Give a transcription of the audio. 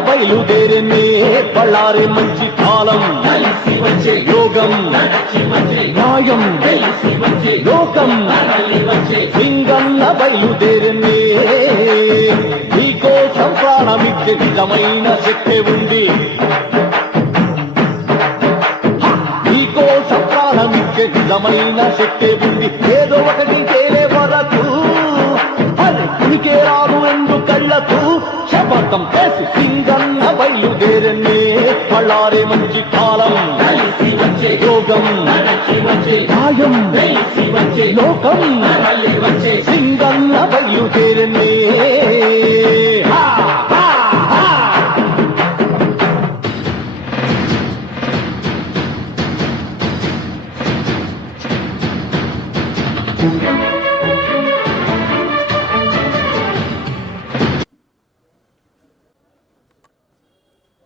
బయలుదేరనే పళ్ళారే మంచి కాలం యోగం న్యాయం లోకం సింగన్న బయలుదేరనే నీకోసం ప్రాణమిచ్చే నిజమైన శక్తి ఉంది నీకోసం ప్రాణమిచ్చే నిజమైన శక్తి ఉంది ఏదో ఒకటి తేలే వరకు ఉనికే రాదు ఎందు కళ్ళకు శపథం చేసి సింగన్న బయలుదేరనే పళ్ళారే మంచి కాలం యోగం న్యాయం లోకం సింగన్న బయలుదేరనే